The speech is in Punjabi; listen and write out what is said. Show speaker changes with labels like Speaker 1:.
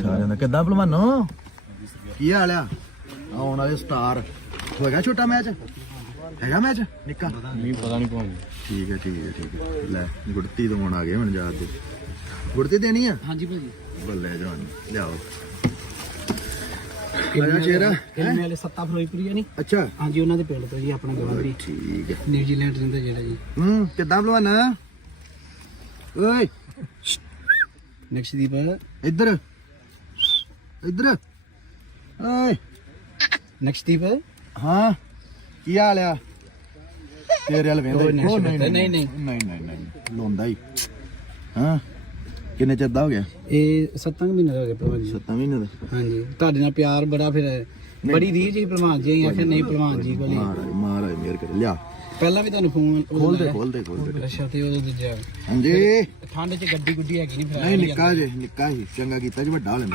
Speaker 1: ਸਾਰਿਆਂ ਦਾ ਕਿੱਦਾਂ ਭਲਵਾਨੋ ਕੀ ਹਾਲ ਆ ਆਉਣ ਵਾਲੇ ਸਟਾਰ ਹੋਏਗਾ ਛੋਟਾ ਮੈਚ ਹੈਗਾ ਮੈਚ ਨਿੱਕਾ
Speaker 2: ਨਹੀਂ ਪਤਾ ਨਹੀਂ ਕੌਣ
Speaker 1: ਠੀਕ ਹੈ ਲੈ ਗੁੜਤੀ ਤੋਂ ਹੁਣ ਆ ਗਏ ਹੁਣ ਜਾ ਦੇ ਗੁੜਤੀ ਦੇਣੀ ਆ
Speaker 2: ਹਾਂਜੀ ਭਾਜੀ
Speaker 1: ਬੱਲੇ ਜਵਾਨ ਲਿਆਓ ਆਇਆ ਸ਼ੇਰਾ
Speaker 2: ਫਿਲਮ ਵਾਲੇ ਸੱਤਾ ਫਰੋਈਪੁਰੀ ਨਹੀਂ
Speaker 1: ਅੱਛਾ
Speaker 2: ਹਾਂਜੀ ਉਹਨਾਂ ਦੇ ਪਿੰਡ ਤੋਂ ਜੀ ਆਪਣਾ ਗਵਾਂਢੀ
Speaker 1: ਠੀਕ ਹੈ
Speaker 2: ਨਿਊਜ਼ੀਲੈਂਡ ਰਹਿੰਦਾ ਜਿਹੜਾ ਜੀ
Speaker 1: ਕਿੱਦਾਂ ਭਲਵਾਨ ਓਏ
Speaker 2: ਨਕਸ਼ਦੀਪ
Speaker 1: ਇੱਧਰ ਓਏ
Speaker 2: ਨਕਸ਼ਦੀਪ
Speaker 1: ਹਾਂ ਕੀ ਹਾਲ ਆ ਤੇਰੇ ਵਾਲ ਵੇਂਦਾ
Speaker 2: ਨਹੀਂ
Speaker 1: ਲੋਂਦਾ ਹੀ ਹਾਂ ਕਿੰਨੇ ਚਿਰ ਦਾ ਹੋ ਗਿਆ
Speaker 2: ਇਹ 7 ਮਹੀਨੇ ਦਾ ਹੋ ਗਿਆ ਭਲਵਾਨ ਜੀ
Speaker 1: 7 ਮਹੀਨੇ ਦਾ
Speaker 2: ਹਾਂਜੀ ਤੁਹਾਡੇ ਨਾਲ ਪਿਆਰ ਬੜਾ ਫਿਰ ਬੜੀ ਰੀਝ ਜੀ ਭਲਵਾਨ ਜੀ ਆਖਿਰ ਨਹੀਂ ਭਲਵਾਨ ਜੀ ਕੋਲ
Speaker 1: ਮਹਾਰਾਜ ਮੇਰ ਕਰ ਲਿਆ
Speaker 2: ਪਹਿਲਾਂ ਵੀ ਤੁਹਾਨੂੰ ਫੋਨ
Speaker 1: ਖੋਲ ਦੇ
Speaker 2: ਅੱਛਾ ਤੇ ਉਹ ਦੂਜਾ
Speaker 1: ਹਾਂਜੀ
Speaker 2: ਠੰਡ 'ਚ ਗੱਡੀ ਗੁੱਡੀ ਹੈਗੀ ਨਹੀਂ ਫਿਰ
Speaker 1: ਨਹੀਂ ਨਿੱਕਾ ਹੀ ਚੰਗਾ ਕੀਤਾ ਜੀ ਵੱਡਾ ਹੋ ਲੈਂਦਾ